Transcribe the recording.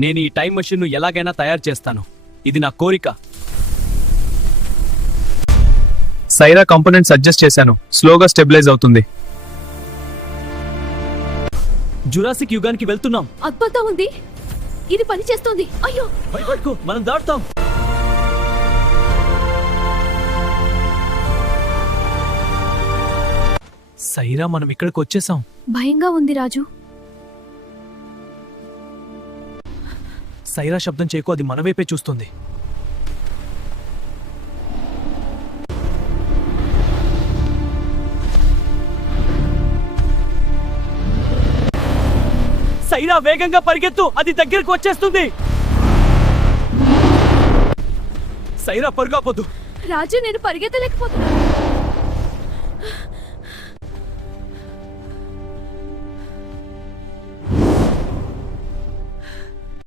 నేను ఈ టైం మెషిన్ను ఎలాగైనా తయారు చేస్తాను. ఇది నా కోరిక. సైరా కాంపోనెంట్స్ అడ్జస్ట్ చేశాను. స్లోగా స్టెబిలైజ్ అవుతుంది. జురాసిక్ యుగానికి వెళ్తున్నాం. అద్భుతం ఉంది. ఇది పని చేస్తుంది. అయ్యో, భయపడకు, మనం దాటుతాం. సైరా, మనం ఇక్కడికి వచ్చేసాం. భయంగా ఉంది రాజు. సైరా శబ్దం చేయకు, అది మన వైపే చూస్తుంది. సైరా, వేగంగా పరిగెత్తు, అది దగ్గరకు వచ్చేస్తుంది. సైరా, పరుగాపోద్దు. రాజు, నేను పరిగెత్తలేకపోతున్నా.